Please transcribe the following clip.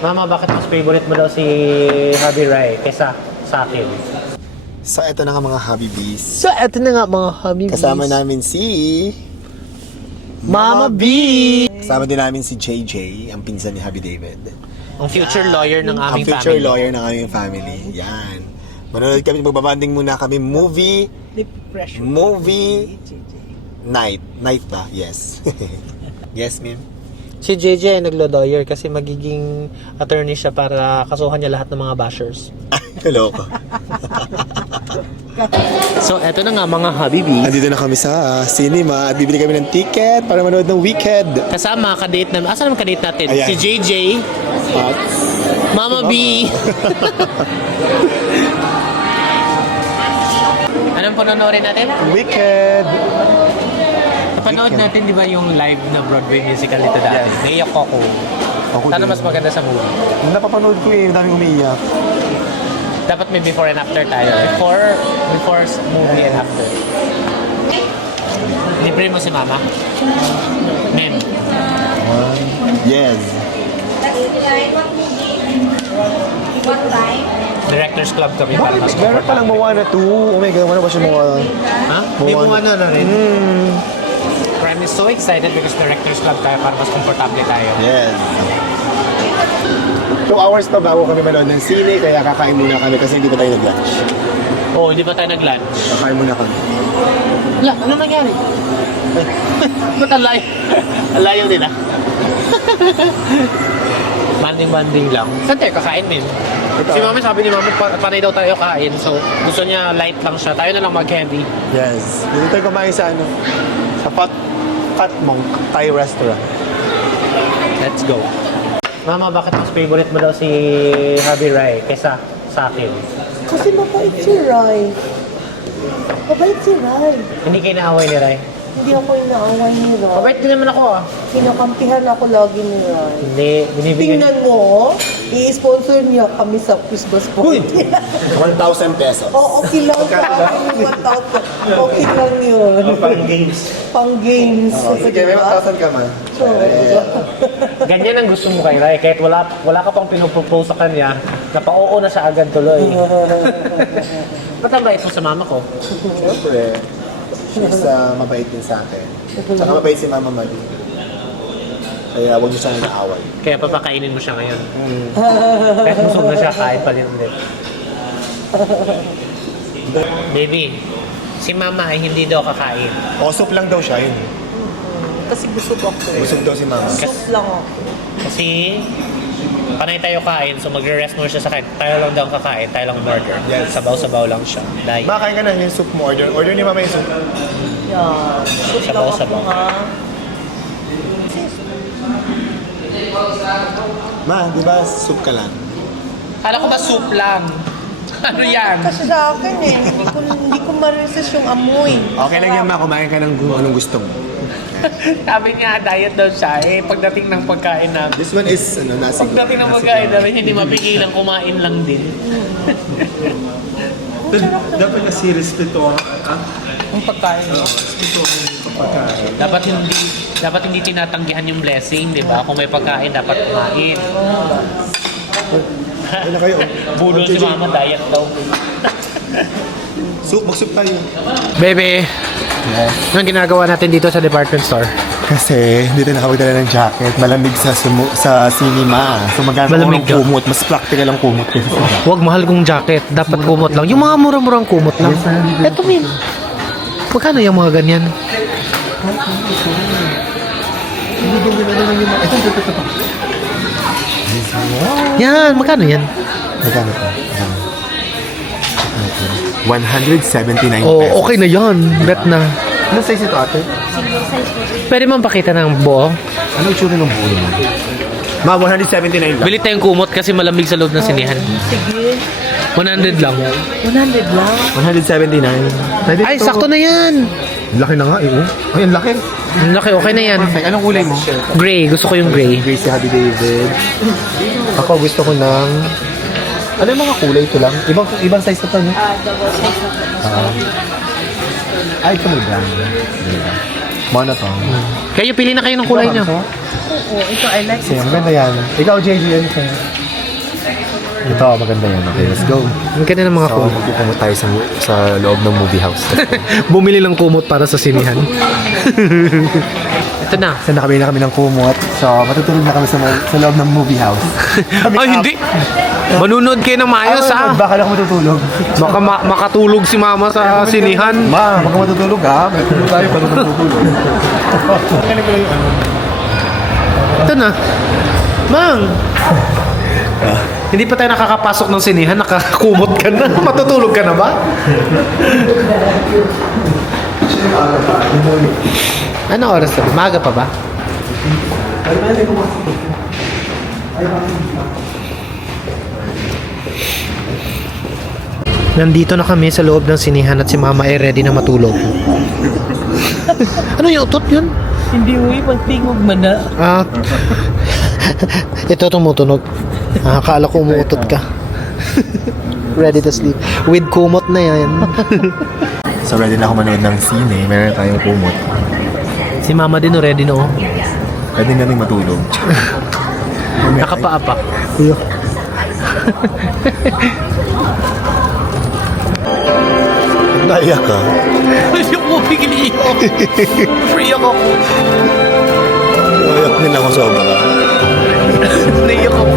Mama, bakit mas favorite mo daw si Habi Rai kaysa sa akin? So, eto na nga mga Habibis. So, eto na nga mga Habibis. Kasama namin si... Mama B! Kasama din namin si JJ, ang pinsan ni Habi David. Ang future lawyer ng Ang aming future family. lawyer ng aming family. Yan. Manonood kami, magbabanding muna kami movie night. Night ba? Yes. Yes, ma'am. Si JJ ay naglo-lawyer kasi magiging attorney siya para kasuhan niya lahat ng mga bashers. Loko. So, eto na nga mga Habibis. Andito na kami sa cinema at bibili kami ng ticket para manood ng Wicked. Kasama, kadate namin. Asa naman kadate natin? Ayan. Si JJ, At Mama B. Anong panonoodin natin? Wicked. Napanood natin, di ba, yung live na Broadway musical nito dati? Yes. Naiyak ako. Sana mas maganda sa movie. Napapanood ko eh, daming umiiyak. Dapat may before and after tayo. Before movie and after. Libre mo si Mama? Men. Yes. Directors Club kami para mas Meron palang Moana 2. Oh my God, ano ba siya Moana? Ha? May Moana. Moana na rin. I'm so excited because Directors Club tayo para mas komportable tayo. Yes. 2 hours pa bago kami manood ng sine, kaya kakain muna kami kasi hindi pa tayo nag-lunch. Oo, hindi ba tayo nag-lunch? Kakain muna kami. Wala, ano nangyari? Ba't ang layo? Ang layo din ah. Banding-banding lang. Saan tayo kakain, men? Ito. Si Mama sabi ni Mama, panay daw tayo kain. So, gusto niya light lang siya. Tayo na lang mag-heavy. Yes. Dito tayo kumain sa ano? Sa Fat Monk Thai restaurant. Let's go. Mama, bakit mas favorite mo daw si Habi Rai kaysa sa akin? Kasi mabait si Rai. Mabait si Rai. Hindi kayo naaway ni Rai? Hindi ako inaaway ni Rai. Mabait din naman ako ah. Kinakampihan ako lagi ni Rai. Hindi, binibigyan. Tingnan mo, i-sponsor niya kami sa Christmas party. 1,000 pesos. Oo, okay lang sa akin yung 1,000. Okay lang yun. Pang games. Pang games. Sige, may 1,000 ka man. Ganyan ang gusto mo kay Rai. Kahit wala ka pang pinupropose sa kanya, napao na siya agad tuloy. Ba't ang bait mo sa mama ko? Siyempre, she's mabait din sa akin. Tsaka mabait si Mama Mali. Kaya huwag niyo siyang inaaway. Kaya papakainin mo siya ngayon. Kahit busog na siya, kain pa rin ulit. Baby, si mama ay hindi daw kakain. O, soup lang daw siya yun. Kasi busog ako. Busog daw si Mama. Soup lang ako. Kasi panay tayo kain, so magre-rest muna siya sa kain. Tayo lang daw kakain, tayo lang order. Yes. Sabaw-sabaw lang siya. Dahil Makain ka na yung soup mo. Order ni Mama yung soup. Yeah. Soup lang ako Sabaw-sabaw. ha. Ma, di ba soup ka lang? Kala ko ba soup lang? Ano yan? Kasi sa akin eh, hindi ko ma-resist yung amoy. Okay lang yan, Ma. Kumain ka ng kung anong gusto mo. Sabi niya, diet daw siya. Eh, pagdating ng pagkain namin, This one is, nasi. pagdating ng pagkain namin, hindi mapigilan kumain lang din. Dapat kasi respeto Ang pagkain. ang pagkain. Dapat hindi tinatanggihan yung blessing, di ba? Kung may pagkain, dapat kumain. Ano kayo? Budol si mama, diet daw. Soup, mag-soup tayo. Bebe, anong ginagawa natin dito sa department store? Kasi hindi tayo nakapagdala ng jacket. Malamig sa cinema. So magkano Malamig ng daw. kumot. Mas practical ang kumot kasi. Huwag mahal kong jacket, dapat kumot lang. Yung mga mura-murang kumot lang. Eto, min. Magkano yung mga ganyan? Yan, magkano yan? Magkano pa? 179 Oh, pesos. okay na yan. Bet na. Anong size ito ate? Pwede man pakita ng buo? Anong tsura ng buo mo? Ma, 179 lang. Bili tayong kumot kasi malamig sa loob ng sinihan. Sige. 100 lang. 100 lang. 179. Pwede Ay, ito. sakto na yan. Laki na nga eh. Oh. Ay, ang laki. Ang laki, okay na yan. Perfect. Anong kulay mo? Gray, gusto ko yung gray. Grace Happy David. Ako gusto ko ng... Ano yung mga kulay ito lang? Ibang size na to, no? Double size na po. Ay, ito may brand. Monotone. Kayo, pili na kayo ng kulay nyo. Oo, ito I like Sige, maganda yan. Ikaw, JJ, ano sa'yo? Ito, maganda yan. Okay, let's go. Ang ganda ng mga So, kumot. magpupunta tayo sa loob ng movie house. Bumili ng kumot para sa sinihan. Ito na. Kasi nakabili na kami ng kumot. So, matutulog na kami sa loob ng movie house. Ay, hindi. Manunod kayo ng maayos, ah. Baka lang ako matutulog. Baka makatulog si mama sa sinihan. Ma, baka matutulog ha. May tulog tayo pag matutulog. Ito na. Mang! Hindi pa tayo nakakapasok ng sinihan, nakakumot ka na. Matutulog ka na ba? Ano oras na? Maga pa ba? Nandito na kami sa loob ng sinihan at si mama ay ready na matulog. Ano yung utot yun? Hindi mo ipagtingog man na. Ah, ito tumutunog. Akala ko umuutot ka. Ready to sleep. With kumot na yan. So, ready na ako manood ng sine. Meron tayong kumot. Si mama din ready na oh. Pwede na rin matulog. Nakapaapak. Naiyak ka. Ayok mo, bigli ako. Free ako. Naiyak din ako sobra. Naiyak ako.